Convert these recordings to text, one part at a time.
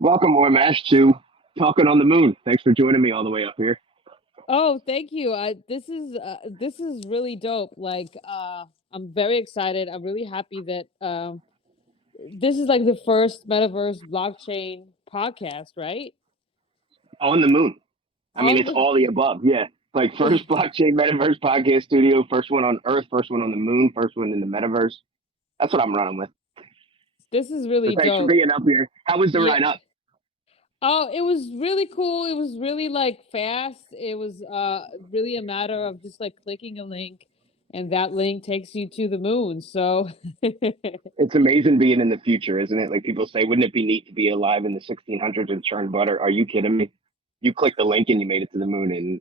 Welcome, Ormash, to Talking on the Moon. Thanks for joining me all the way up here. Oh, thank you. This is really dope. I'm very excited. I'm really happy that this is like the first metaverse blockchain podcast, right? On the moon. I mean, On it's the all the above. Yeah. Like first blockchain metaverse podcast studio, first one on Earth, first one on the moon, first one in the metaverse. That's what I'm running with. This is So really thanks for dope. being up here. How was the Yeah. ride up? Oh, it was really cool. It was really like fast. It was really a matter of just like clicking a link and that link takes you to the moon. So It's amazing being in the future, isn't it? Like people say, wouldn't it be neat to be alive in the 1600s and churn butter? Are you kidding me? You clicked the link and you made it to the moon in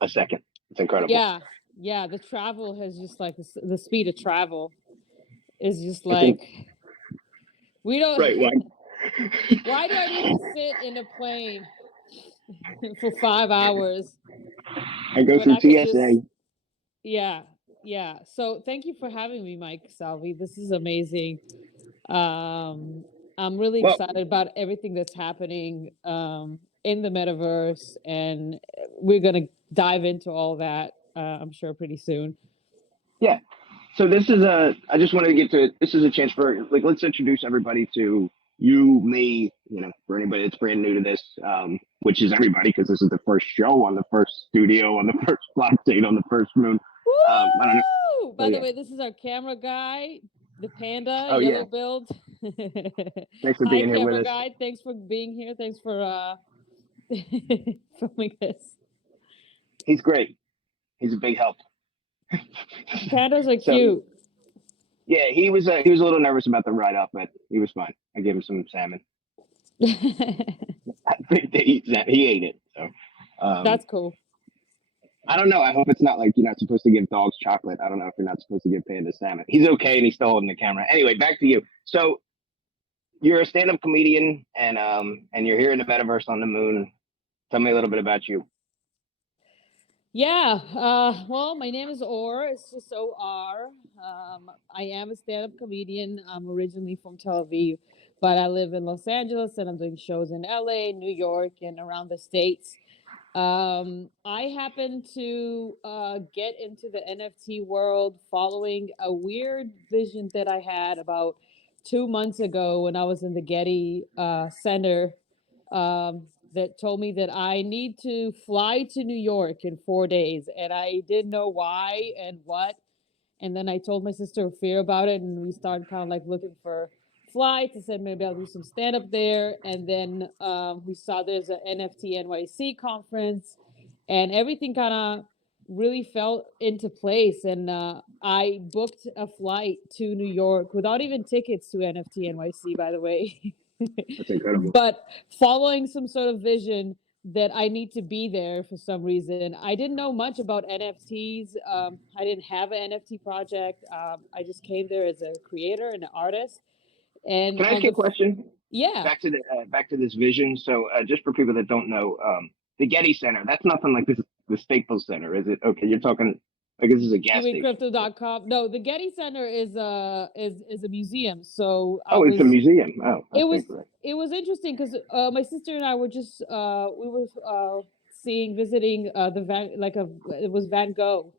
a second. It's incredible. yeah, yeah, the travel has just like the speed of travel is just I think, like we don't. right. Why? Why do I need to sit in a plane for 5 hours I go when through I could just? TSA. Yeah, yeah. So thank you for having me, Mike Salvi. This is amazing. Um, I'm really Well, excited about everything that's happening in the metaverse, and we're gonna dive into all that. I'm sure pretty soon. yeah. So this is a. I just wanted to get to. This is a chance for like let's introduce everybody to you, me. You know, for anybody that's brand new to this, which is everybody because this is the first show on the first studio on the first blockchain on the first moon. I don't know. Woo! So By the yeah. way, this is our camera guy, the panda, Oh yellow yeah. build. Thanks for Hi, being here with camera us. guy. Thanks for being here. Thanks for filming this. He's great. He's a big help. Pandas are So cute. yeah, he was a little nervous about the ride up, but he was fine. I gave him some salmon. I think he ate it. So um, That's cool. I don't know. I hope it's not like you're not supposed to give dogs chocolate. I don't know if you're not supposed to give pandas salmon. He's okay and he's still holding the camera. Anyway, back to you. So you're a stand-up comedian and you're here in the metaverse on the moon. Tell me a little bit about you. Yeah. Well, my name is Or. It's just OR. I am a stand-up comedian. I'm originally from Tel Aviv, but I live in Los Angeles and I'm doing shows in LA, New York, and around the states. I happened to get into the NFT world following a weird vision that I had about 2 months ago when I was in the Getty Center. That told me that I need to fly to New York in 4 days, and I didn't know why and what. And then I told my sister Fear about it, and we started kind of like looking for flights. I said maybe I'll do some stand up there, and then we saw there's an NFT NYC conference, and everything kind of really fell into place. And I booked a flight to New York without even tickets to NFT NYC, by the way. That's incredible. But following some sort of vision that I need to be there for some reason. I didn't know much about NFTs. I didn't have an NFT project. I just came there as a creator and an artist. And Can I ask on you a the question? yeah, Back to this vision. So just for people that don't know, the Getty Center. That's nothing like the Staples Center, is it? Okay, you're talking like this is a you gas mean station. crypto.com? No, the Getty Center is a museum. So I Oh, it's a was museum. Oh, it okay, was great. it was interesting because my sister and I were just we were seeing visiting the Van like a it was Van Gogh,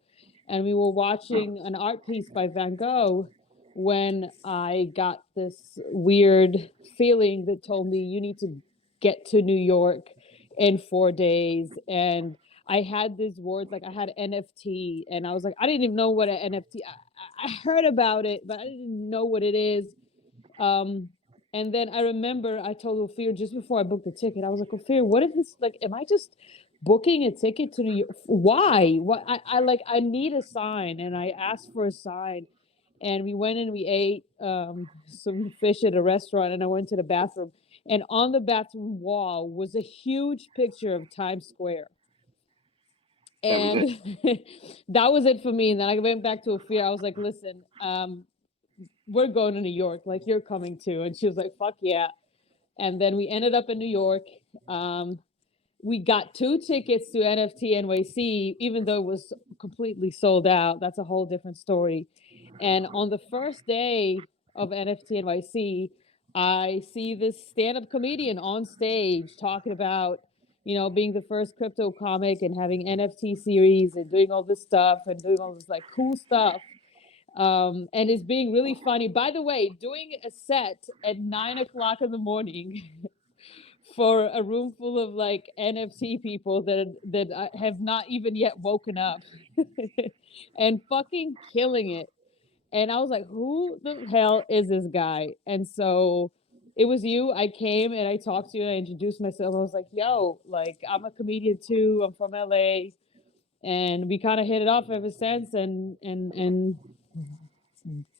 and we were watching an art piece by Van Gogh when I got this weird feeling that told me you need to get to New York in 4 days. And I had these words like I had NFT, and I was like, I didn't even know what an NFT. I heard about it, but I didn't know what it is. Um, and then I remember I told Ophir just before I booked the ticket, I was like, Ophir, what if this like am I just booking a ticket to New York? Why? What I like I need a sign, and I asked for a sign. And we went and we ate some fish at a restaurant, and I went to the bathroom. And on the bathroom wall was a huge picture of Times Square. That was And it. that was it for me. And then I went back to Ophir. I was like, listen, we're going to New York. Like, you're coming too. And she was like, fuck yeah. And then we ended up in New York. Um, we got 2 tickets to NFT NYC, even though it was completely sold out. That's a whole different story. And on the first day of NFT NYC, I see this stand-up comedian on stage talking about, being the first crypto comic and having NFT series and doing all this stuff and doing all this like cool stuff. And it's being really funny. By the way, doing a set at 9 o'clock in the morning for a room full of like NFT people that have not even yet woken up, and fucking killing it. And I was like, who the hell is this guy? And so it was you. I came and I talked to you and I introduced myself. I was like, yo, like I'm a comedian too. I'm from LA. And we kind of hit it off ever since and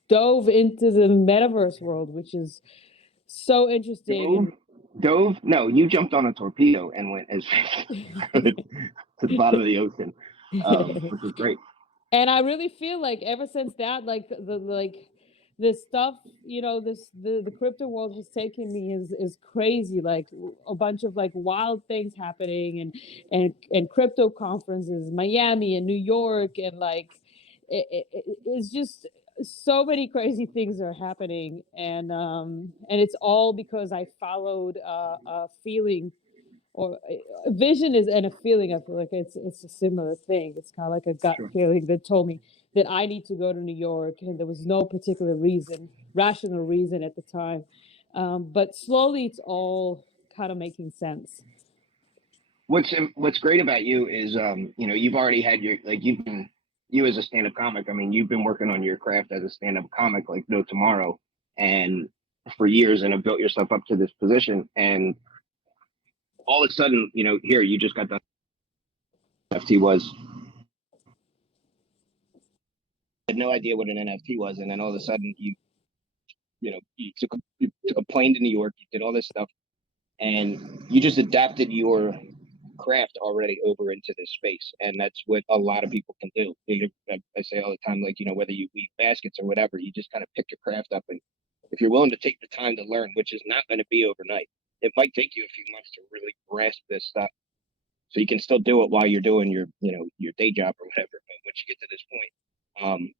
dove into the metaverse world, which is so interesting. Dove, dove. No, you jumped on a torpedo and went as to the bottom of the ocean, which is great. And I really feel like ever since that, like this stuff, the crypto world has taken me is crazy. Like a bunch of like wild things happening and crypto conferences, Miami and New York, and like it's just so many crazy things are happening, and it's all because I followed a feeling or a vision is and a feeling. I feel like it's a similar thing. It's kind of like a gut Sure. feeling that told me that I need to go to New York, and there was no particular reason, rational reason at the time. But slowly, it's all kind of making sense. What's great about you is you've already had your like you've been you as a stand-up comic. I mean, you've been working on your craft as a stand-up comic like no tomorrow, and for years, and have built yourself up to this position. And all of a sudden, here you just got done. NFT was had no idea what an NFT was, and then all of a sudden you took a plane to New York, you did all this stuff, and you just adapted your craft already over into this space, and that's what a lot of people can do. I say all the time, like whether you weave baskets or whatever, you just kind of pick your craft up, and if you're willing to take the time to learn, which is not going to be overnight, it might take you a few months to really grasp this stuff. So you can still do it while you're doing your day job or whatever. But once you get to this point,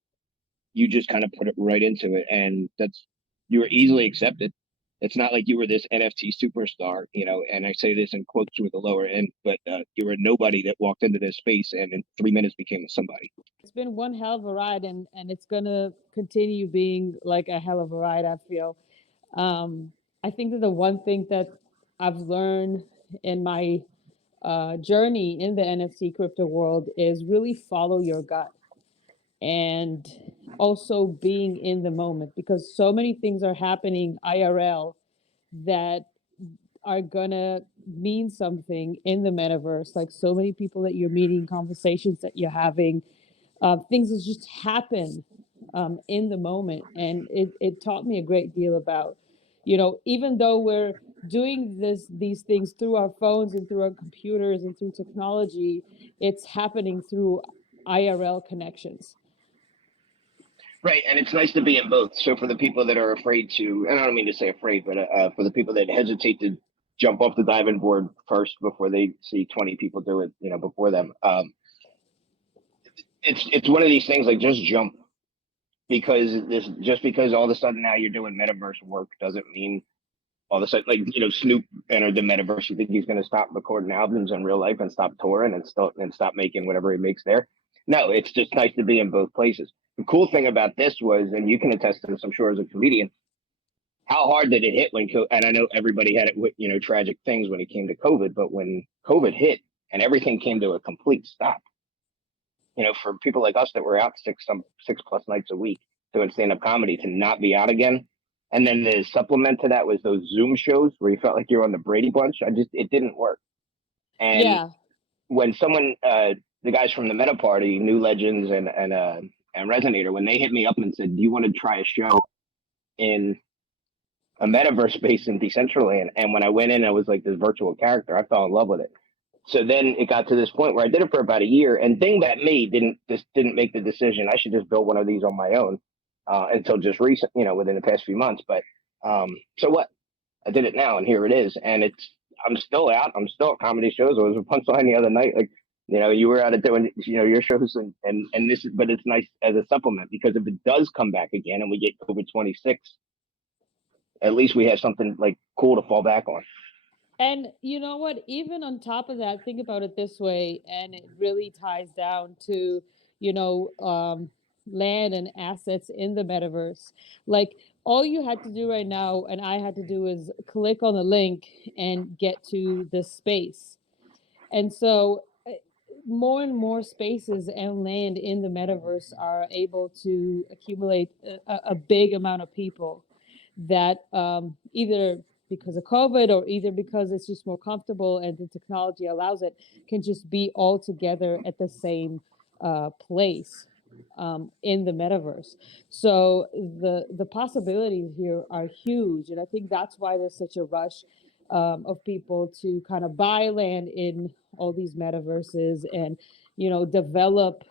you just kind of put it right into it, and you were easily accepted. It's not like you were this NFT superstar, and I say this in quotes with the lower end, but you were nobody that walked into this space and in 3 minutes became somebody. It's been one hell of a ride, and it's gonna continue being like a hell of a ride. I feel. I think that the one thing that I've learned in my journey in the NFT crypto world is really follow your gut and also being in the moment, because so many things are happening IRL that are gonna mean something in the metaverse. Like so many people that you're meeting, conversations that you're having, things that just happen in the moment. And it taught me a great deal about, even though we're doing these things through our phones and through our computers and through technology, it's happening through IRL connections. Right, and it's nice to be in both. So for the people that are afraid to, and I don't mean to say afraid, but for the people that hesitate to jump off the diving board first before they see 20 people do it, before them, it's one of these things like just jump, because just because all of a sudden now you're doing metaverse work doesn't mean all of a sudden, like Snoop entered the metaverse. You think he's going to stop recording albums in real life and stop touring and stop making whatever he makes there? No, it's just nice to be in both places. The cool thing about this was, and you can attest to this, I'm sure, as a comedian, how hard did it hit and I know everybody had it with tragic things when it came to COVID, but when COVID hit and everything came to a complete stop, for people like us that were out 6+ nights a week doing stand-up comedy, to not be out again. And then the supplement to that was those Zoom shows where you felt like you were on the Brady Bunch. It didn't work. And Yeah. when someone, the guys from the Meta Party, New Legends and Resonator, when they hit me up and said, "Do you want to try a show in a metaverse space in Decentraland?" And when I went in, I was like this virtual character. I fell in love with it. So then it got to this point where I did it for about a year, and thing that me didn't make the decision I should just build one of these on my own until just recent, within the past few months. But so what? I did it now, and here it is, and I'm still out. I'm still at comedy shows. I was a Punchline the other night, like you were out at doing your shows, and this is, but it's nice as a supplement, because if it does come back again and we get COVID-26, at least we have something like cool to fall back on. And you know what? Even on top of that, think about it this way, and it really ties down to, you know, land and assets in the metaverse. Like all you had to do right now, and I had to do, is click on the link and get to the space. And so more and more spaces and land in the metaverse are able to accumulate a big amount of people that either because of COVID or either because it's just more comfortable and the technology allows it, can just be all together at the same place in the metaverse. So the possibilities here are huge, and I think that's why there's such a rush of people to kind of buy land in all these metaverses and develop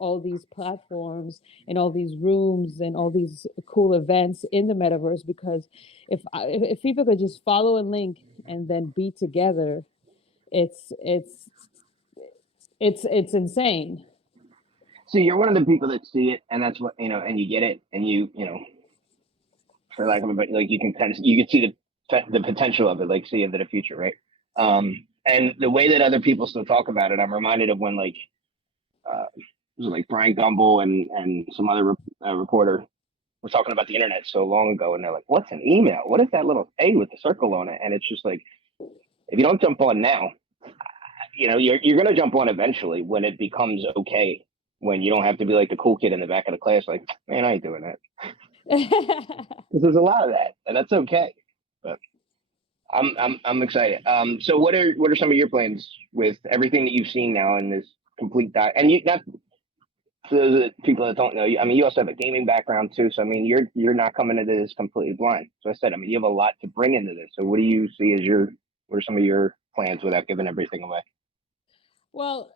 all these platforms and all these rooms and all these cool events in the metaverse, because if people could just follow a link and then be together, it's it's it's insane. So you're one of the people that see it, and that's what and you get it, and for lack of a better, like you can see the potential of it, like see into the future, right? And the way that other people still talk about it, I'm reminded of when like was it like Brian Gumbel and some other reporter were talking about the internet so long ago, and they're like, "What's an email? What is that little A with the circle on it?" And it's just like, if you don't jump on now, you're gonna jump on eventually when it becomes okay. When you don't have to be like the cool kid in the back of the class, like, man, I ain't doing that. Because there's a lot of that, and that's okay. But I'm excited. So what are some of your plans with everything that you've seen now in this complete and you not for the people that don't know you. I mean, you also have a gaming background too. So I mean, you're not coming into this completely blind. So I said, I mean, you have a lot to bring into this. So what do you see as what are some of your plans without giving everything away? Well,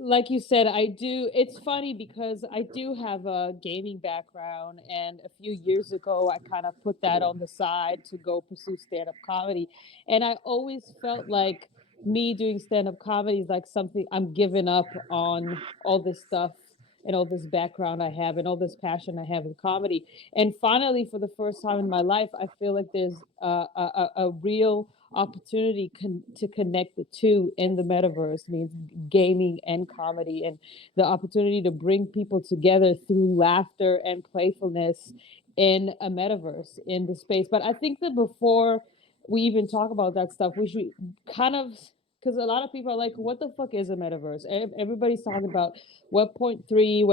like you said, I do. It's funny because I do have a gaming background, and a few years ago, I kind of put that on the side to go pursue stand up comedy. And I always felt like me doing stand up comedy is like something I'm giving up on all this stuff and all this background I have and all this passion I have in comedy. And finally, for the first time in my life, I feel like there's a real opportunity to connect the two in the metaverse, means gaming and comedy, and the opportunity to bring people together through laughter and playfulness in a metaverse in the space. But I think that before we even talk about that stuff, we should kind of, because a lot of people are like, what the fuck is a metaverse? Everybody's talking about Web.3,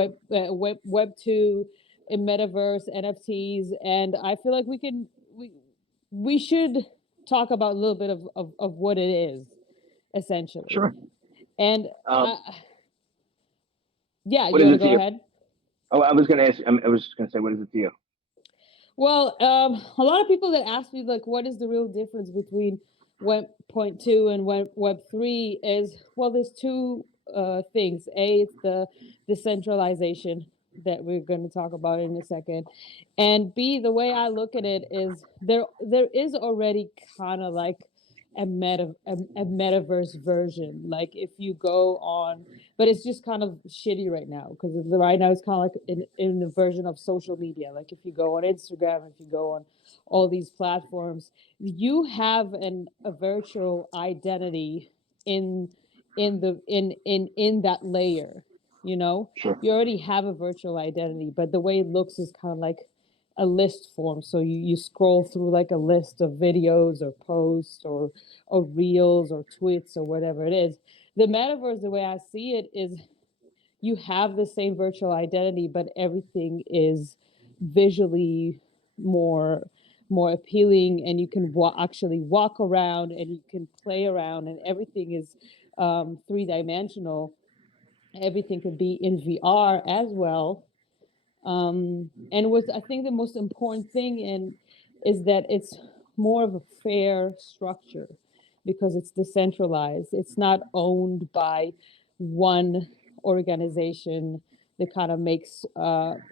Web 2, in metaverse, NFTs, and I feel like we should talk about a little bit of what it is, essentially. Sure. And yeah, what you is want to it to go you? ahead? Oh, I was gonna ask. I was gonna say, what is it to you? Well, a lot of people that ask me like, what is the real difference between Web.2 and Web 3 is, well, there's two things. A, it's the decentralization that we're going to talk about in a second, and B, the way I look at it is there is already kind of like a metaverse version. Like if you go on, but it's just kind of shitty right now because right now it's kind of like in the version of social media. Like if you go on Instagram, if you go on all these platforms, you have a virtual identity in in that layer. Sure. You already have a virtual identity, but the way it looks is kind of like a list form. So you scroll through like a list of videos or posts or reels or tweets or whatever it is. The metaverse, the way I see it, is you have the same virtual identity, but everything is visually more more appealing, and you can actually walk around and you can play around, and everything is three-dimensional. Everything could be in VR as well. And what I think the most important thing is that it's more of a fair structure because it's decentralized. It's not owned by one organization that kind of makes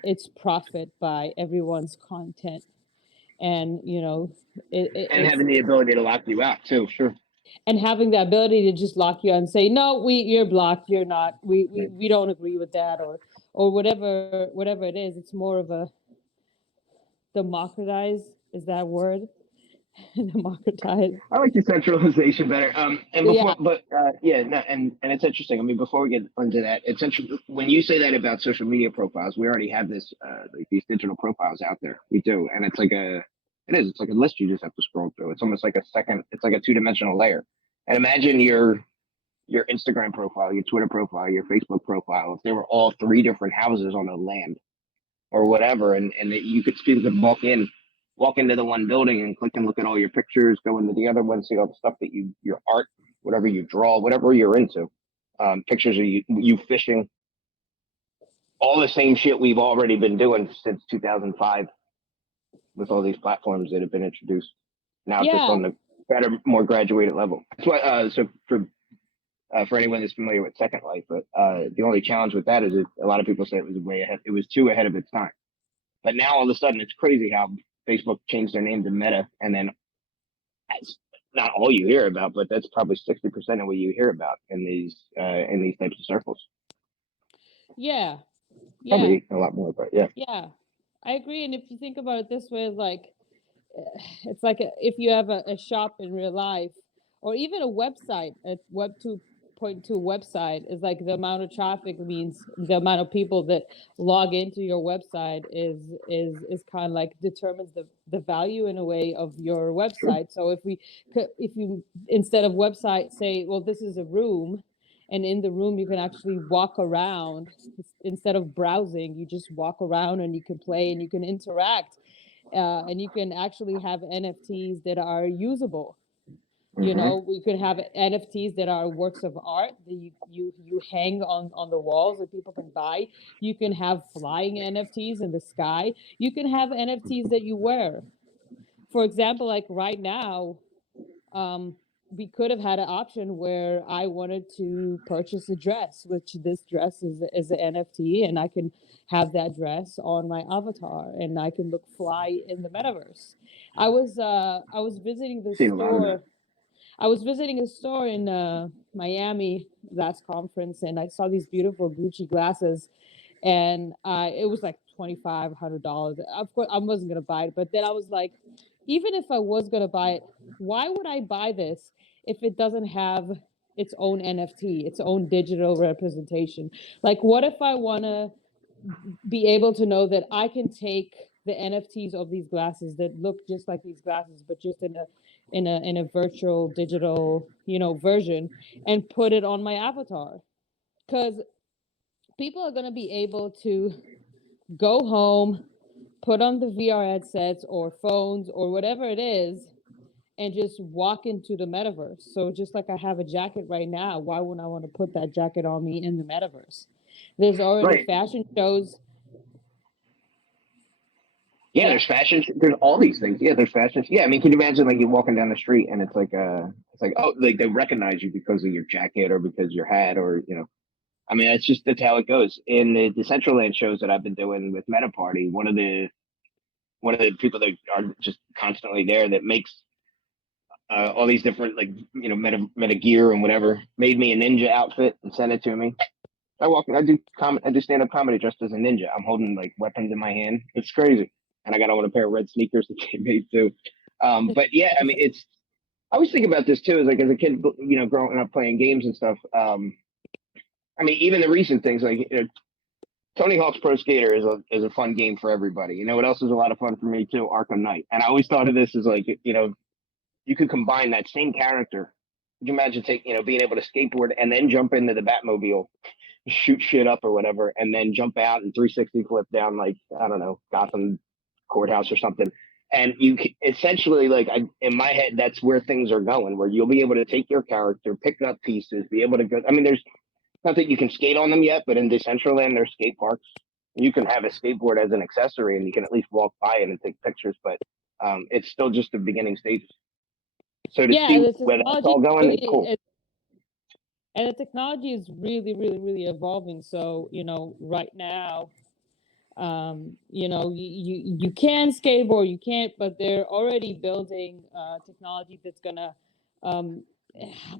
its profit by everyone's content. And And it's having the ability to lock you out too. Sure. and having the ability to just lock you out and say, no, you're blocked, you're not, we don't agree with that, or whatever it is. It's more of a democratized Is that a word? Democratize. I like decentralization better. And Yeah. before, but yeah, no, and it's interesting. I mean, before we get into that, it's interesting when you say that about social media profiles. We already have this, like these digital profiles out there. We do, and it's like it's like a list you just have to scroll through. It's almost like a second. It's like a two-dimensional layer. And imagine your Instagram profile, your Twitter profile, your Facebook profile. If they were all three different houses on a land or whatever, and that you could still walk into the one building and click and look at all your pictures, go into the other one, see all the stuff that your art, whatever you draw, whatever you're into, pictures of you fishing, all the same shit we've already been doing since 2005 with all these platforms that have been introduced. Now just Yeah. on the better, more graduated level. That's why. So for anyone that's familiar with Second Life, but the only challenge with that is that a lot of people say it was way ahead. It was too ahead of its time. But now all of a sudden, it's crazy how Facebook changed their name to Meta, and then that's not all you hear about, but that's probably 60% of what you hear about in these types of circles. Yeah. Yeah. Probably a lot more, but yeah. Yeah. I agree. And if you think about it this way, it's like if you have a shop in real life, or even a website, a Web 2.2 website, is like the amount of traffic means the amount of people that log into your website is kind of like determines the value in a way of your website. So if you instead of website say, well, this is a room, and in the room you can actually walk around instead of browsing, you just walk around and you can play and you can interact, and you can actually have NFTs that are usable. You know, we could have NFTs that are works of art that you hang on the walls that people can buy. You can have flying NFTs in the sky. You can have NFTs that you wear. For example, like right now, we could have had an option where I wanted to purchase a dress, which this dress is an NFT, and I can have that dress on my avatar, and I can look fly in the metaverse. I was visiting the Seen a lot of that. store. I was visiting a store in Miami last conference, and I saw these beautiful Gucci glasses, and it was like $2,500. Of course, I wasn't gonna buy it, but then I was like, even if I was gonna buy it, why would I buy this if it doesn't have its own NFT, its own digital representation? Like, what if I wanna be able to know that I can take the NFTs of these glasses that look just like these glasses, but just in a virtual digital, version, and put it on my avatar? Because people are going to be able to go home, put on the VR headsets or phones or whatever it is, and just walk into the metaverse. So just like I have a jacket right now, why wouldn't I want to put that jacket on me in the metaverse? There's already Right. fashion shows. Yeah, Yeah. there's fashion. There's all these things. Yeah, there's fashion. Yeah, I mean, can you imagine like you walking down the street and it's like oh, like they recognize you because of your jacket or because your hat or I mean, that's how it goes. In the Decentraland shows that I've been doing with Meta Party, one of the people that are just constantly there that makes all these different like meta gear and whatever made me a ninja outfit and sent it to me. I do stand up comedy dressed as a ninja. I'm holding like weapons in my hand. It's crazy, and I got on a pair of red sneakers that they made too. But yeah, I mean, I always think about this too. Is like as a kid, growing up playing games and stuff. I mean, even the recent things like Tony Hawk's Pro Skater is a fun game for everybody. You know what else is a lot of fun for me too? Arkham Knight. And I always thought of this as like you could combine that same character. Could you imagine being able to skateboard and then jump into the Batmobile, shoot shit up or whatever, and then jump out and 360 flip down like I don't know Gotham courthouse or something. And essentially in my head that's where things are going, where you'll be able to take your character, pick up pieces, be able to go. I mean, there's not that you can skate on them yet, but in Decentraland there's skate parks. You can have a skateboard as an accessory, and you can at least walk by it and take pictures. But it's still just the beginning stages. So to Yeah, see the where that's technology all going, it's cool. and the technology is really, really, really evolving. So, right now, you can skateboard, you can't, but they're already building technology that's gonna um,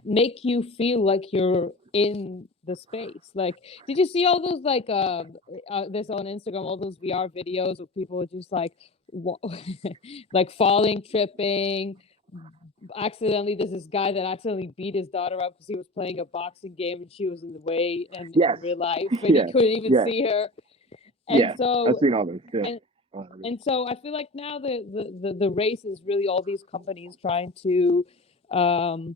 make you feel like you're in the space. Like, did you see all those there's on Instagram all those VR videos of people just like like falling, tripping. Accidentally, there's this guy that accidentally beat his daughter up because he was playing a boxing game and she was in the way and in Yes. real life, and he Yeah. couldn't even Yeah. see her. And Yeah. I've so, seen all this. Yeah. and and so I feel like now the race is really all these companies trying to um,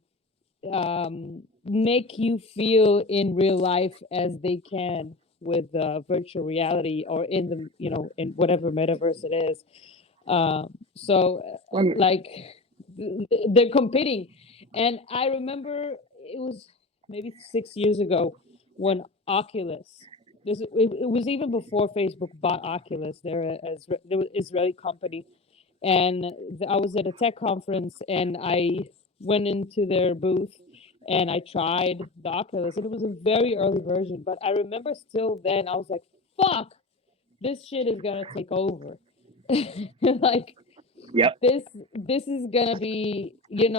make you feel in real life as they can with virtual reality or in the in whatever metaverse it is. So like they're competing, and I remember it was maybe 6 years ago when Oculus. It was even before Facebook bought Oculus. They're an Israeli company, and I was at a tech conference and I went into their booth and I tried the Oculus, and it was a very early version. But I remember still then I was like, "Fuck, this shit is gonna take over." Like Yep. this is gonna be and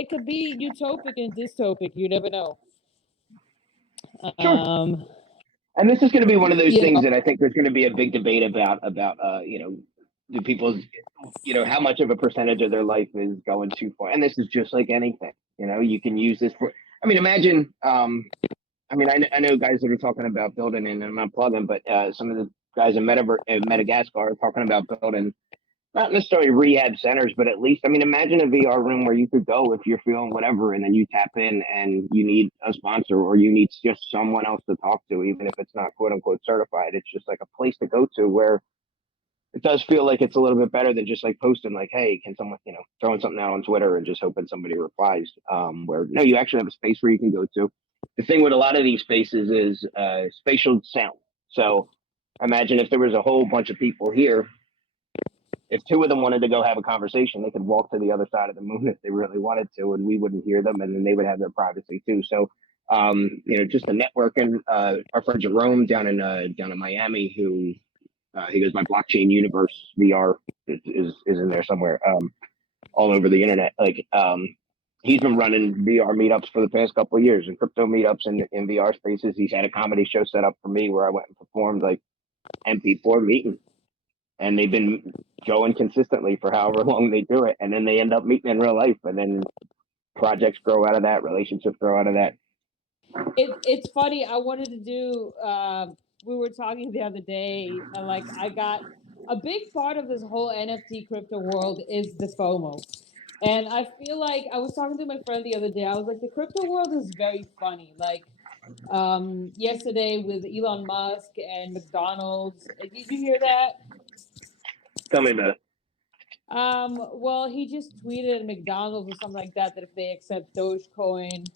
it could be utopic and dystopic. You never know. Sure. Um, And this is going to be one of those you things know, that I think there's going to be a big debate about do people's how much of a percentage of their life is going too far. And this is just like anything. You can use this for. I mean, imagine. I know guys that are talking about building, and I'm not plugging, but some of the guys in Madagascar are talking about building not necessarily rehab centers, but at least, I mean, imagine a VR room where you could go if you're feeling whatever, and then you tap in and you need a sponsor or you need just someone else to talk to, even if it's not quote unquote certified. It's just like a place to go to where it does feel like it's a little bit better than just like posting like, hey, can someone, throwing something out on Twitter and just hoping somebody replies. Where no, you actually have a space where you can go to. The thing with a lot of these spaces is spatial sound. So imagine if there was a whole bunch of people here, if two of them wanted to go have a conversation, they could walk to the other side of the moon if they really wanted to, and we wouldn't hear them, and then they would have their privacy too. So, just the networking. Our friend Jerome down in Miami, who he goes, my blockchain universe VR is in there somewhere, all over the internet. Like, he's been running VR meetups for the past couple of years, and crypto meetups in VR spaces. He's had a comedy show set up for me where I went and performed, like, and people are meeting. And they've been going consistently for however long they do it, and then they end up meeting in real life, and then projects grow out of that, relationships grow out of that. It's funny. I wanted to do. We were talking the other day, and like I got a big part of this whole NFT crypto world is the FOMO, and I feel like I was talking to my friend the other day. I was like, the crypto world is very funny. Like yesterday with Elon Musk and McDonald's. Did you hear that? Tell me about it. Well, he just tweeted at McDonald's or something like that if they accept Dogecoin,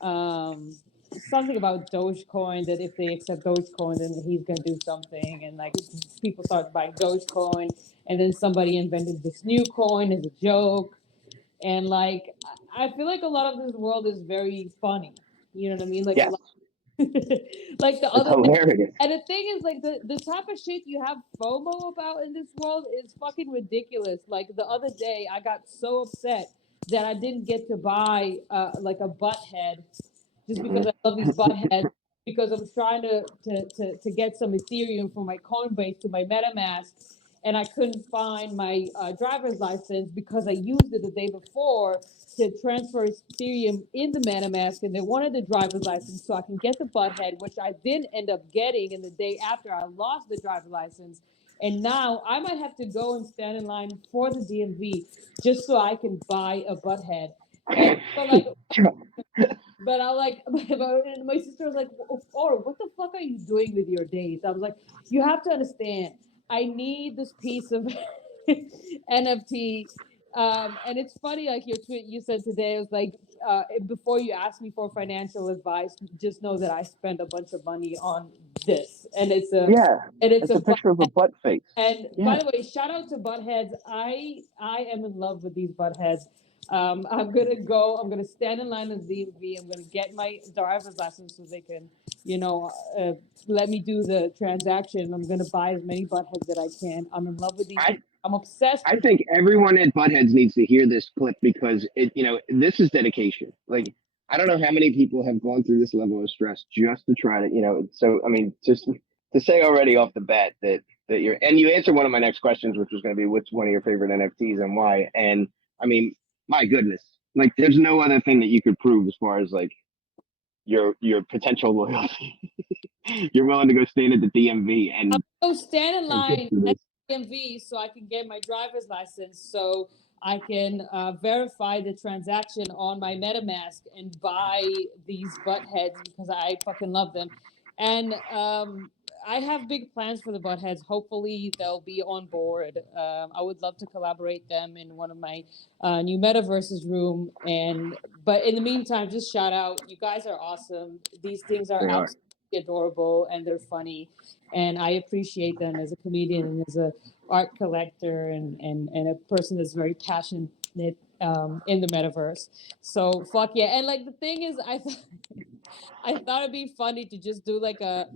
something about Dogecoin, that if they accept Dogecoin, then he's gonna do something, and like people start buying Dogecoin, and then somebody invented this new coin as a joke, and like I feel like a lot of this world is very funny. You know what I mean? Like a Yeah, lot. Like the it's other thing, hilarious. and the thing is, like the type of shit you have FOMO about in this world is fucking ridiculous. Like the other day, I got so upset that I didn't get to buy like a butt head just because I love these butt heads. Because I was trying to get some Ethereum for my Coinbase to my MetaMask, and I couldn't find my driver's license because I used it the day before to transfer Ethereum in the MetaMask, and they wanted the driver's license so I can get the butthead, which I didn't end up getting. And the day after, I lost the driver's license, and now I might have to go and stand in line for the DMV just so I can buy a butthead. And so, like, but I like, and my sister was like, "Or what the fuck are you doing with your days?" I was like, "You have to understand. I need this piece of NFT." And it's funny, like your tweet you said today was like, before you ask me for financial advice, just know that I spent a bunch of money on this, and Yeah, it's it's a a picture of a butt face. and by Yeah, the way, shout out to buttheads. I am in love with these buttheads. I'm gonna go. I'm gonna stand in line at the DMV. I'm gonna get my driver's license so they can, you know, let me do the transaction. I'm gonna buy as many buttheads that I can. I'm in love with these. I I'm obsessed I with. think everyone at Buttheads needs to hear this clip because this is dedication. Like, I don't know how many people have gone through this level of stress just to try to. So I mean, just to say already off the bat that that you're, and you answered one of my next questions, which was going to be what's one of your favorite NFTs and why. And I mean, my goodness, like there's no other thing that you could prove as far as like your potential loyalty. You're willing to go stand at the DMV I'll and go stand in get line through at this. DMV so I can get my driver's license, so I can verify the transaction on my MetaMask and buy these butt heads because I fucking love them. And I have big plans for the butt heads. Hopefully, they'll be on board. I would love to collaborate them in one of my new metaverses room. But in the meantime, just shout out, you guys are awesome. These things are They are. absolutely adorable and they're funny, and I appreciate them as a comedian and as a art collector and a person that's very passionate in the metaverse. So fuck yeah. And like the thing is, I thought it'd be funny to just do like a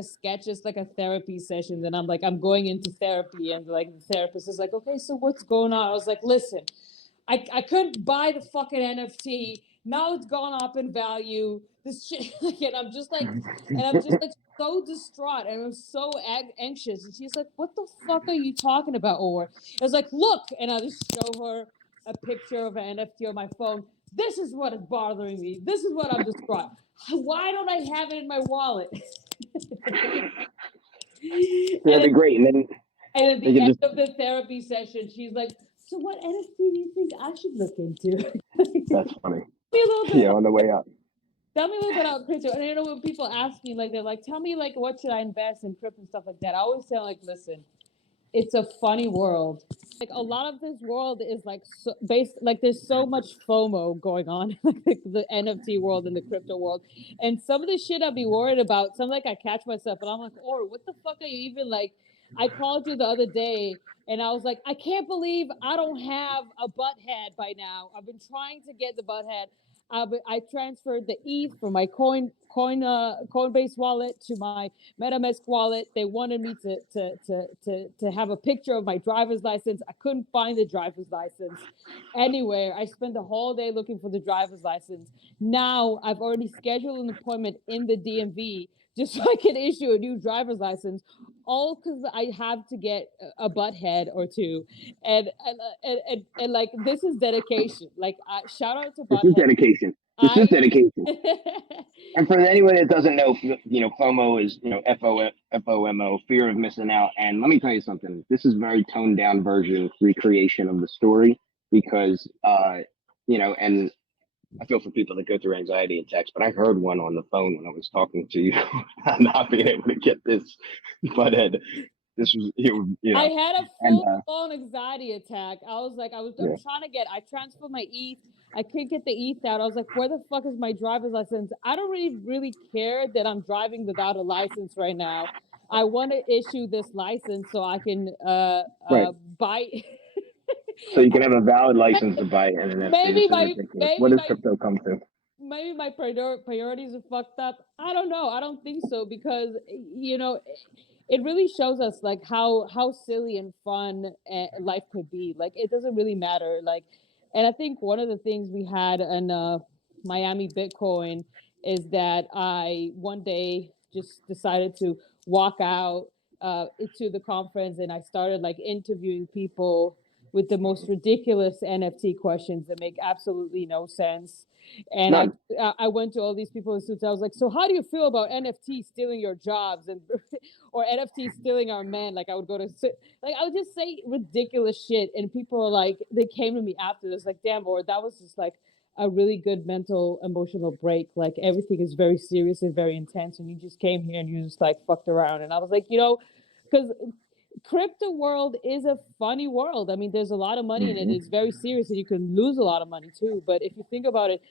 sketch, just like a therapy session. Then I'm like, I'm going into therapy, and like the therapist is like, okay, so what's going on? I was like, listen, I couldn't buy the fucking NFT. Now it's gone up in value. This shit, and I'm just like, so distraught, and I'm so anxious. And she's like, "What the fuck are you talking about?" Or I was like, "Look," and I just show her a picture of an NFT on my phone. This is what is bothering me. This is what I'm distraught. Why don't I have it in my wallet? That'd be great. And then And at they the can end just, of the therapy session, she's like, "So what NFT do you think I should look into?" that's funny. Me a little bit. Yeah, on the way up. Tell me a little bit about crypto. And I know when people ask me, like, they're like, "Tell me, like, what should I invest in crypto and stuff like that?" I always say, like, listen, it's a funny world. Like a lot of this world is like based, like there's so much FOMO going on, like the NFT world and the crypto world, and some of the shit I'd be worried about. Some like I catch myself and I'm like, "Oh, what the fuck are you even like?" I called you the other day and I was like, "I can't believe I don't have a butt head by now. I've been trying to get the butt head. I transferred the ETH from my Coinbase wallet to my MetaMask wallet. They wanted me to have a picture of my driver's license. I couldn't find the driver's license anywhere. I spent the whole day looking for the driver's license. Now I've already scheduled an appointment in the DMV just so I can issue a new driver's license, all because I have to get a butt head or two. And like, this is dedication. Like, shout out to This is Butthead. dedication. This is dedication. And for anyone that doesn't know, FOMO is, FOMO, fear of missing out. And let me tell you something. This is a very toned down version, recreation of the story because, and I feel for people that go through anxiety attacks, but I heard one on the phone when I was talking to you, not being able to get this butthead. This was, I had a and full-blown anxiety attack. I was like, I'm yeah, trying to I transferred my ETH. I couldn't get the ETH out. I was like, where the fuck is my driver's license? I don't really care that I'm driving without a license right now. I want to issue this license so I can right. buy. So you can have a valid license to buy an NFT. This maybe is my ridiculous. What maybe does my crypto come to? maybe my priorities are fucked up. I don't know. I don't think so because it really shows us like how silly and fun life could be. Like it doesn't really matter. Like, and I think one of the things we had in Miami Bitcoin is that I one day just decided to walk out into the conference and I started like interviewing people with the most ridiculous NFT questions that make absolutely no sense. And None. I went to all these people in suits. I was like, so how do you feel about NFT stealing your jobs and or NFT stealing our men? Like I would go to like I would just say ridiculous shit, and people were like, they came to me after this, like, damn, or that was just like a really good mental emotional break. Like everything is very serious and very intense, and you just came here and you just like fucked around. And I was like, because crypto world is a funny world. I mean, there's a lot of money in it. It's very serious, and you can lose a lot of money too. But if you think about it,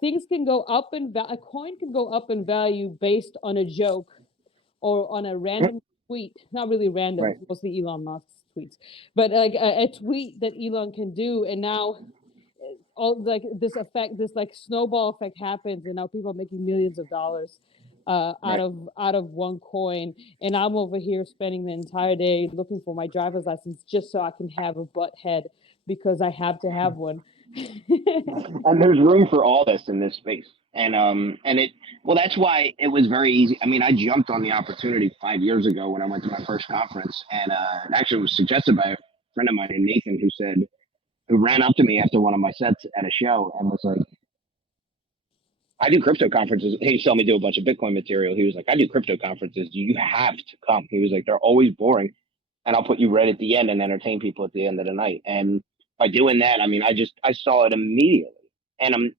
things can go up in a coin can go up in value based on a joke or on a random tweet. Not really random, Right. mostly Elon Musk's tweets, but like a tweet that Elon can do, and now all like this effect, this like snowball effect happens, and now people are making millions of dollars Right. out of one coin, and I'm over here spending the entire day looking for my driver's license just so I can have a butt head because I have to have one. And there's room for all this in this space. And it well, that's why it was very easy. I mean, I jumped on the opportunity 5 years ago when I went to my first conference, and it actually was suggested by a friend of mine named Nathan, who ran up to me after one of my sets at a show and was like, I do crypto conferences. He saw me do a bunch of Bitcoin material. He was like, I do crypto conferences. You have to come. He was like, they're always boring, and I'll put you right at the end and entertain people at the end of the night. And by doing that, I mean, I saw it immediately, and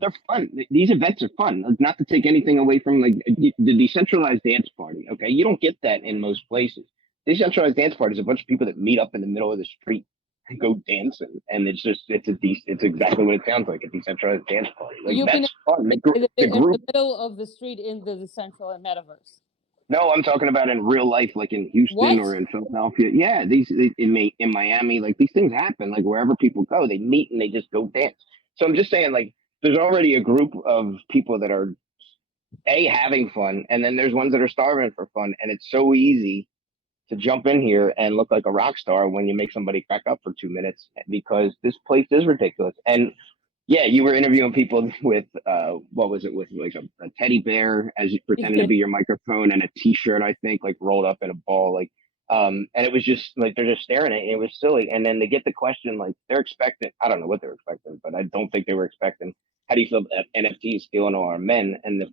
they're fun. These events are fun. Not to take anything away from like the decentralized dance party. Okay, you don't get that in most places. Decentralized dance party is a bunch of people that meet up in the middle of the street and go dancing, and it's exactly what it sounds like, a decentralized dance party. Like You mean that's fun. The in the group. middle of the street in the central and metaverse? No, I'm talking about in real life, like in Houston What? or in Philadelphia. Yeah, in Miami, like these things happen. Like wherever people go, they meet and they just go dance. So I'm just saying, like, there's already a group of people that are having fun, and then there's ones that are starving for fun, and it's so easy to jump in here and look like a rock star when you make somebody crack up for 2 minutes because this place is ridiculous. And yeah, you were interviewing people with what was it, with like a teddy bear as you pretending to be your microphone, and a T-shirt, I think, like rolled up in a ball, like and it was just like they're just staring at you. It was silly, and then they get the question like they're expecting. I don't know what they're expecting, but I don't think they were expecting. How do you feel about NFTs stealing all our men? And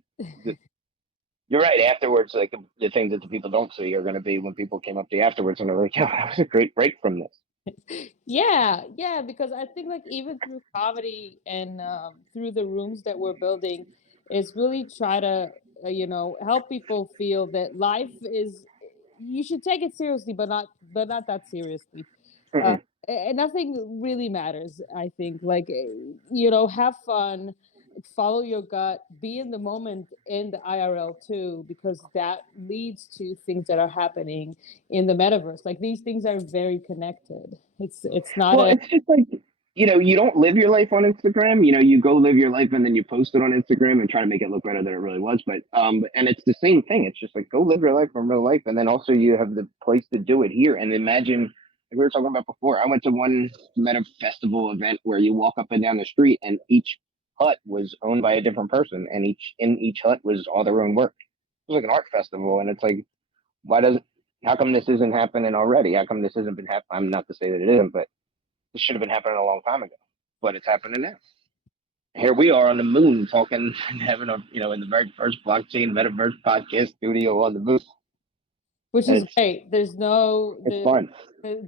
you're right. Afterwards, like the things that the people don't see are going to be when people came up to you afterwards and they're like, "Yeah, that was a great break from this." Yeah, because I think like even through comedy and through the rooms that we're building, is really try to help people feel that life is, you should take it seriously, but not that seriously. Uh, Mm-mm. and nothing really matters. I think like have fun, follow your gut, be in the moment in the IRL too, because that leads to things that are happening in the metaverse. Like these things are very connected. It's not Well, a it's just like, you don't live your life on Instagram. You go live your life and then you post it on Instagram and try to make it look better than it really was. But and it's the same thing. It's just like go live your life in real life, and then also you have the place to do it here. And imagine, like we were talking about before, I went to one meta festival event where you walk up and down the street, and each hut was owned by a different person, and each hut was all their own work. It was like an art festival, and it's like, why does how come this isn't happening already? How come this hasn't been happening? I'm not to say that it isn't, but this should have been happening a long time ago, but it's happening now. Here we are on the moon talking and having in the very first blockchain metaverse podcast studio on the moon. which And is great. it's fun.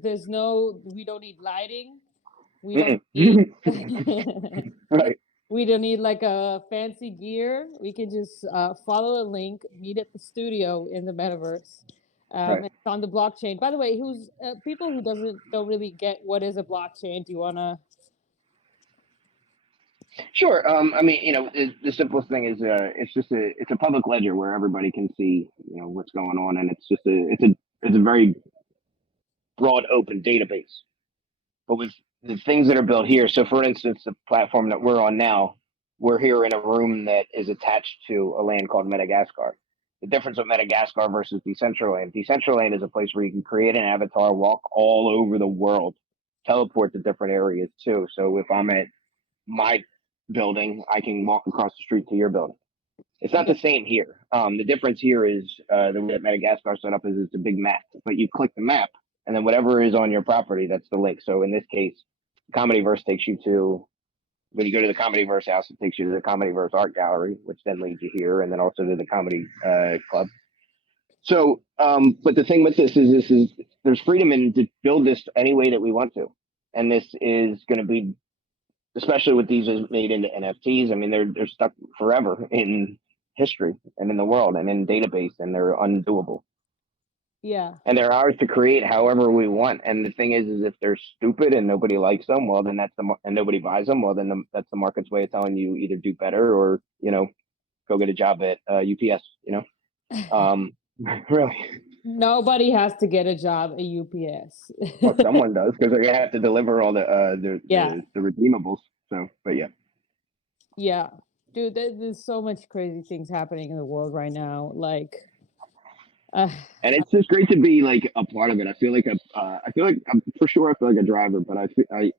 There's no, we don't need lighting. We don't Mm-mm. need Right. we don't need like a fancy gear. We can just follow a link, meet at the studio in the metaverse. Right. And it's on the blockchain. By the way, who's people who don't really get what is a blockchain? Do you wanna? Sure. I mean, the simplest thing is, it's a public ledger where everybody can see, what's going on, and it's a very broad, open database. But with the things that are built here, so for instance, the platform that we're on now, we're here in a room that is attached to a land called Madagascar. The difference of Madagascar versus Decentraland: Decentraland is a place where you can create an avatar, walk all over the world, teleport to different areas too. So if I'm at my building, I can walk across the street to your building. It's not the same here. The difference here is the way that Madagascar set up is it's a big map, but you click the map, and then whatever is on your property, that's the link. So in this case, Comedyverse takes you to, when you go to the Comedyverse house, it takes you to the Comedyverse art gallery, which then leads you here, and then also to the comedy club. So, but the thing with this is there's freedom in to build this any way that we want to, and this is going to be, especially with these made into NFTs. I mean, they're stuck forever in history and in the world and in database, and they're undoable. Yeah. And they're ours to create however we want. And the thing is if they're stupid and nobody likes them, well, then and nobody buys them. Well, then that's the market's way of telling you either do better or go get a job at UPS. Really. Nobody has to get a job at UPS. Well, someone does because they have to deliver all the Yeah. the redeemables. So, but yeah. Yeah. Dude, there's so much crazy things happening in the world right now. Like Uh, And it's just great to be like a part of it. I feel like I'm for sure I feel like a driver, but I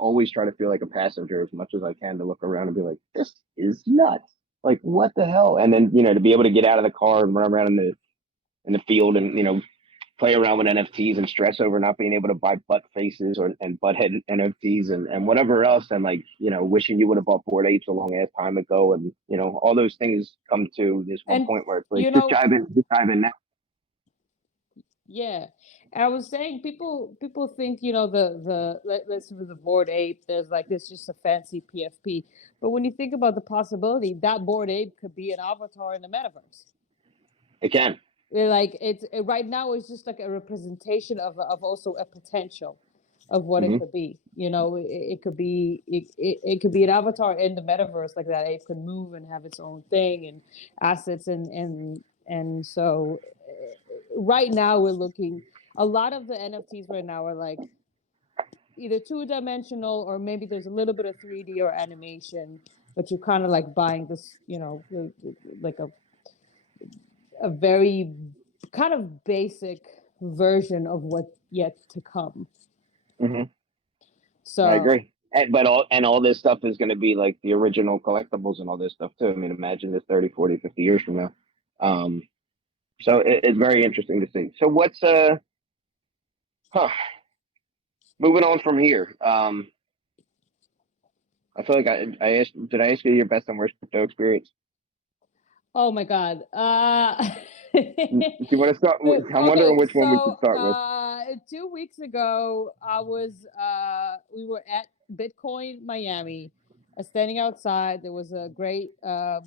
always try to feel like a passenger as much as I can to look around and be like, this is nuts. Like what the hell? And then to be able to get out of the car and run around in the field and play around with NFTs and stress over not being able to buy butt faces and butt head NFTs and whatever else, and wishing you would have bought Bored Apes a long ass time ago, and all those things come to this one and point where it's like you know, just dive in now. yeah, I was saying people think let's say the Bored Ape, there's like this just a fancy PFP, but when you think about the possibility, that Bored Ape could be an avatar in the metaverse. It can. Like right now it's just like a representation of also a potential of what it Hmm. could be. It could be it could be an avatar in the metaverse, like that ape could move and have its own thing and assets and so right now we're looking, a lot of the NFTs right now are like either two-dimensional or maybe there's a little bit of 3D or animation, but you're kind of like buying this, like a very kind of basic version of what's yet to come. Hmm. I So agree. But all this stuff is going to be like the original collectibles and all this stuff too. I mean, imagine this 30, 40, 50 years from now. Um, so it's very interesting to see. So what's huh, moving on from here. I feel like did I ask you your best and worst crypto experience? oh my god. Do you want to start? I'm wondering Okay, which one we should so start with. 2 weeks ago we were at Bitcoin Miami, standing outside. There was a great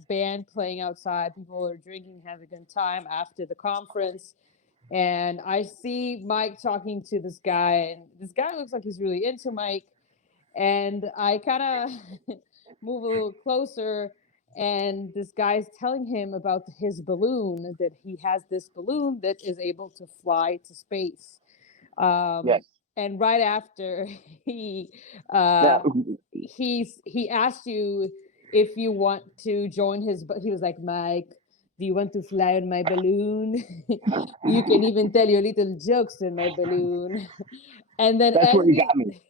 band playing outside. People were drinking, having a good time after the conference. And I see Mike talking to this guy, and this guy looks like he's really into Mike. And I kind of move a little closer, and this guy's telling him about his balloon, that he has this balloon that is able to fly to space. Um, Yes. and right after he Now, he asked you if you want to join his, but he was like, Mike, do you want to fly on my balloon? You can even tell your little jokes in my balloon. And then that's as where you got me.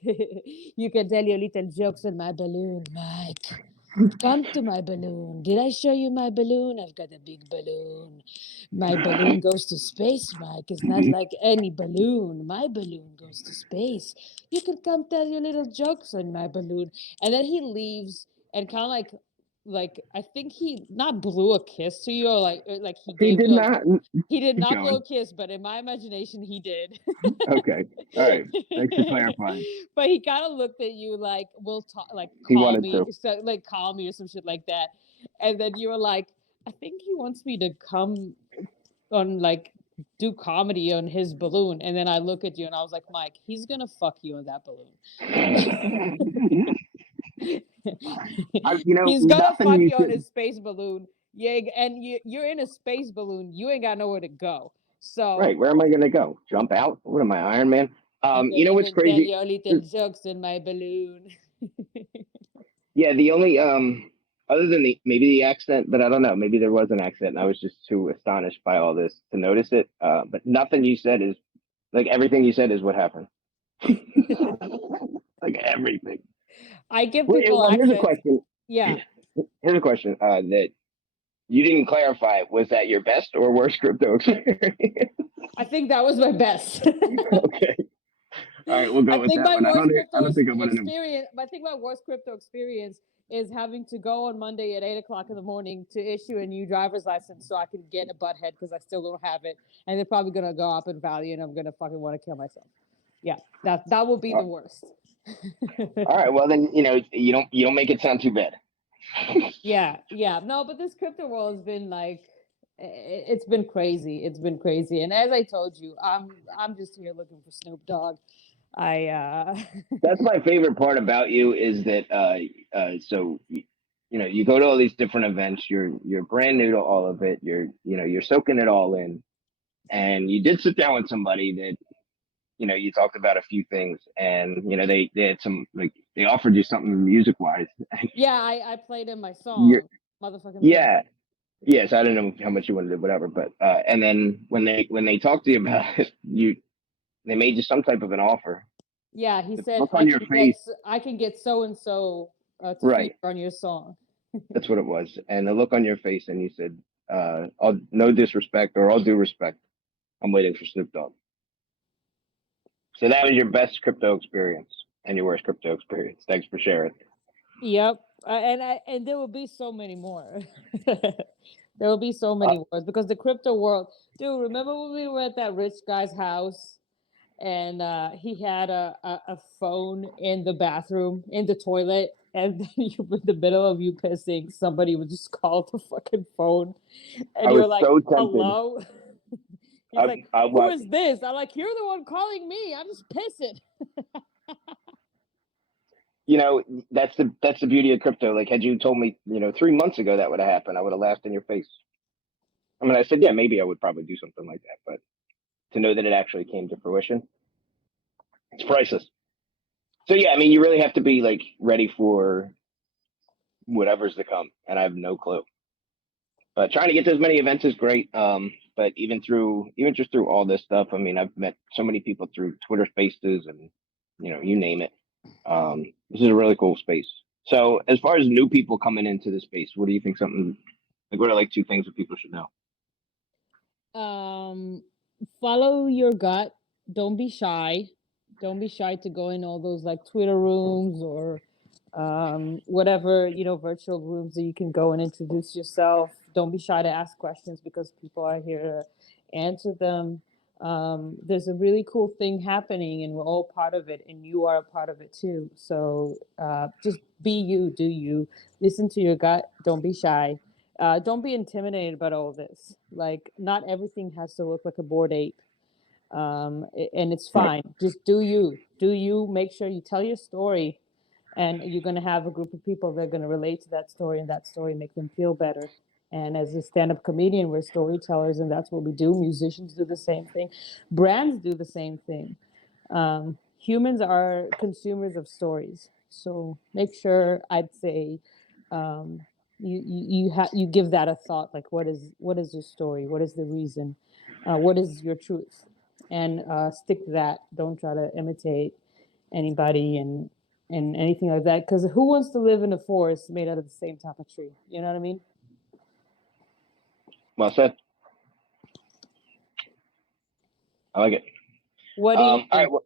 you can tell your little jokes in my balloon, Mike. Come to my balloon. Did I show you my balloon? I've got a big balloon. My balloon goes to space, Mike. It's not like any balloon. My balloon goes to space. You can come tell your little jokes on my balloon. And then he leaves and kind of like I think he not blew a kiss to you, or like he He gave did you a, not. he did Keep not blow going. a kiss, but in my imagination he did. Okay. All right. Thanks for clarifying. But he kind of looked at you like, "We'll talk, like He call wanted me, to. so, like call me or some shit like that." And then you were like, "I think he wants me to come on, like do comedy on his balloon." And then I look at you and I was like, "Mike, he's gonna fuck you on that balloon." He's gonna Nothing fuck you you on should. his space balloon. Yeah, and you're in a space balloon. You ain't got nowhere to go. So Right. Where am I going to go? Jump out? What am I, Iron Man? you can You know what's even tell crazy? your little jokes in my balloon. Yeah. The only other than maybe the accent, but I don't know. Maybe there was an accent, and I was just too astonished by all this to notice it. But nothing you said is like everything you said is what happened. Like everything. I give Well, people here's a accents. question. Yeah, Here's a question that you didn't clarify. Was that your best or worst crypto experience? I think that was my best. Okay. All right, we'll go I with think that my one. worst I crypto don't think I want to know. experience. I think my worst crypto experience is having to go on Monday at 8 o'clock in the morning to issue a new driver's license so I can get a butthead because I still don't have it, and they're probably gonna go up in value, and I'm gonna fucking want to kill myself. Yeah, that will be the worst. All right. Well, then you don't make it sound too bad. Yeah. No, but this crypto world has been like, it's been crazy. It's been crazy. And as I told you, I'm just here looking for Snoop Dogg. I That's my favorite part about you is that so you go to all these different events. You're brand new to all of it. You're soaking it all in, and you did sit down with somebody that you talked about a few things, and they had some like they offered you something music wise. yeah, I played in my You're song, motherfucking yeah. music. Yes, I don't know how much you wanted to, whatever, but and then when they talked to you about it, they made you some type of an offer. Yeah, he The said look on your face, I can get so and so to feature right? on your song. That's what it was. And the look on your face, and you said, "All no disrespect or all due respect, I'm waiting for Snoop Dogg." So that was your best crypto experience and your worst crypto experience. Thanks for sharing. Yep, and there will be so many more. There will be so Uh, many more because the crypto world, dude. Remember when we were at that rich guy's house and he had a phone in the bathroom in the toilet, and then you in the middle of you pissing, somebody would just call the fucking phone, and I you're was like, so tempted. "Hello." He's I, like, I, "Who wa- is this?" I'm like, "You're the one calling me. I'm just pissing." that's the beauty of crypto. Like, had you told me, 3 months ago that would have happened, I would have laughed in your face. I mean, I said, yeah, maybe I would probably do something like that, but to know that it actually came to fruition, it's priceless. So yeah, I mean, you really have to be like ready for whatever's to come, and I have no clue. But trying to get to as many events is great. But even just through all this stuff, I mean, I've met so many people through Twitter Spaces and you name it. This is a really cool space. So as far as new people coming into the space, what do you think? Something like what are like two things that people should know? Um, Follow your gut. Don't be shy. Don't be shy to go in all those like Twitter rooms or whatever, virtual rooms that you can go and introduce yourself. Don't be shy to ask questions because people are here to answer them. There's a really cool thing happening, and we're all part of it, and you are a part of it too. So just be you, do you. Listen to your gut. Don't be shy. Don't be intimidated about all this. Like, not everything has to look like a bored ape, and it's Right. fine. Just do you. Do you. Make sure you tell your story, and you're going to have a group of people that are going to relate to that story, and that story make them feel better. And as a stand-up comedian, we're storytellers, and that's what we do. Musicians do the same thing. Brands do the same thing. Humans are consumers of stories, so make sure, I'd say, um, you give that a thought. Like, what is your story? What is the reason? What is your truth? And stick to that. Don't try to imitate anybody and anything like that. Because who wants to live in a forest made out of the same type of tree? You know what I mean? Well said. I like it. What do you All right. think?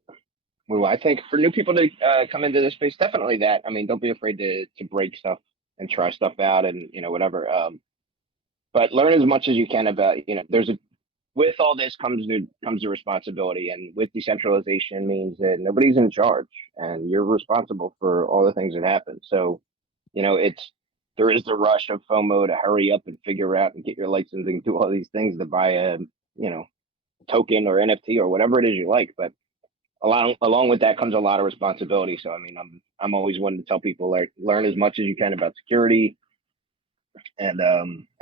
Well, I think for new people to come into this space, definitely that. I mean, don't be afraid to break stuff and try stuff out and whatever. But learn as much as you can about there's a with all this comes the responsibility, and with decentralization means that nobody's in charge and you're responsible for all the things that happen. So it's there is the rush of FOMO to hurry up and figure out and get your license and do all these things to buy a token or NFT or whatever it is you like. But along with that comes a lot of responsibility. So I mean, I'm always one to tell people like learn as much as you can about security and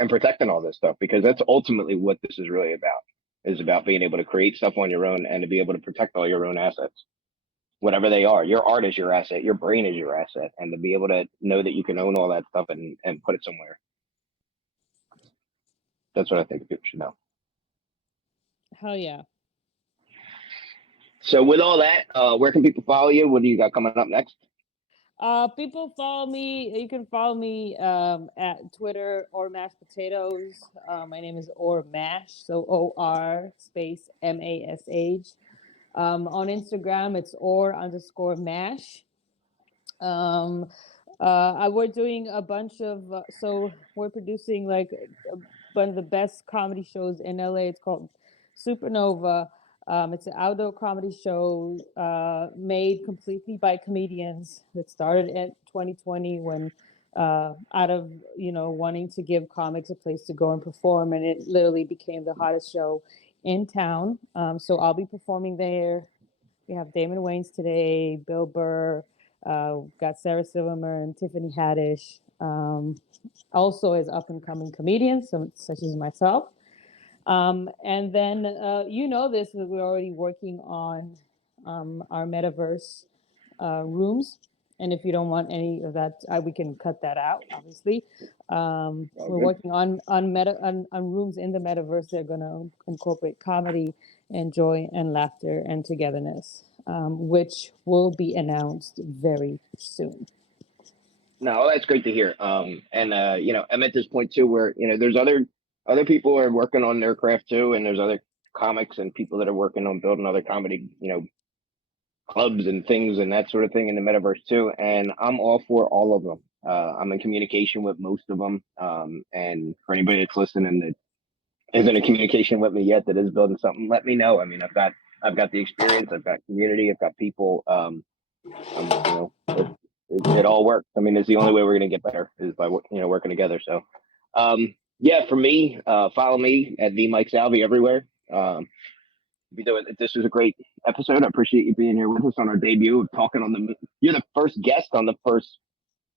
protecting all this stuff, because that's ultimately what this is really about. Is about being able to create stuff on your own and to be able to protect all your own assets, whatever they are. Your art is your asset, your brain is your asset, and to be able to know that you can own all that stuff and put it somewhere. That's what I think people should know. Hell yeah. So with all that, where can people follow you? What do you got coming up next? People follow me. You can follow me at Twitter or Mashed Potatoes. My name is Or Mash, so OR space MASH. On Instagram, it's or_mash. Um, we're doing a bunch of, so we're producing like one of the best comedy shows in LA. It's called Supernova. It's an outdoor comedy show made completely by comedians that started in 2020 when out of wanting to give comics a place to go and perform, and it literally became the hottest show in town. So I'll be performing there. We have Damon Wayans today, Bill Burr, got Sarah Silverman, Tiffany Haddish, also as up and coming comedians, such as myself. And then this, we're already working on our metaverse rooms. And if you don't want any of that, we can cut that out, obviously. We're good. working on rooms in the metaverse that are going to incorporate comedy and joy and laughter and togetherness, which will be announced very soon. No, that's great to hear. And I'm at this point too where there's other people are working on their craft too, and there's other comics and people that are working on building other comedy clubs and things and that sort of thing in the metaverse too. And I'm all for all of them. I'm in communication with most of them. And for anybody that's listening that isn't in communication with me yet, that is building something, let me know. I mean, I've got the experience, I've got community, I've got people. It all works. I mean, it's the only way we're going to get better is by working together. So, for me, follow me at the Mike Salvi everywhere. This was a great episode. I appreciate you being here with us on our debut of talking on the. You're the first guest on the first.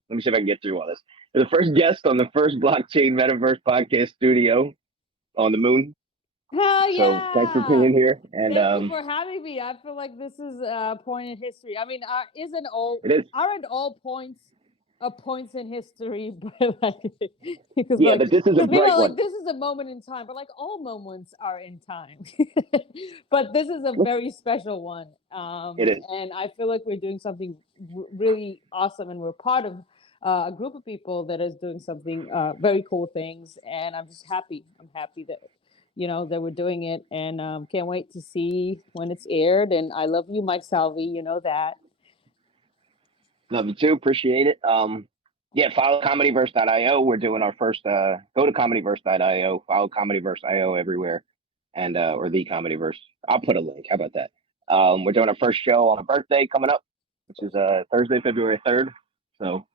Let me see if I can get through all this. You're the first guest on the first blockchain metaverse podcast studio on the moon. Hell yeah! So thanks for being here, and thank you for having me. I feel like this is a point in history. I mean, aren't all points in history, but because but this is a bright one. this is a moment in time, but like all moments are in time. But this is a very special one. It is, and I feel like we're doing something really awesome, and we're part of a group of people that is doing something very cool things, and I'm just happy. I'm happy that that we're doing it, and can't wait to see when it's aired. And I love you, Mike Salvi. You know that. love you too. Appreciate it. Follow comedyverse.io. We're doing our first. Go to comedyverse.io. Follow comedyverse.io everywhere, and or the comedyverse. I'll put a link. How about that? We're doing our first show on a birthday coming up, which is Thursday, February 3rd. So,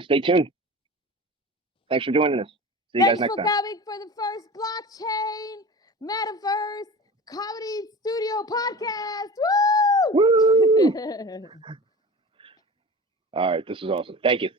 stay tuned. Thanks for joining us. See you guys next time. Thanks for coming for the first blockchain metaverse comedy studio podcast. Woo! Woo! All right, this is awesome. Thank you.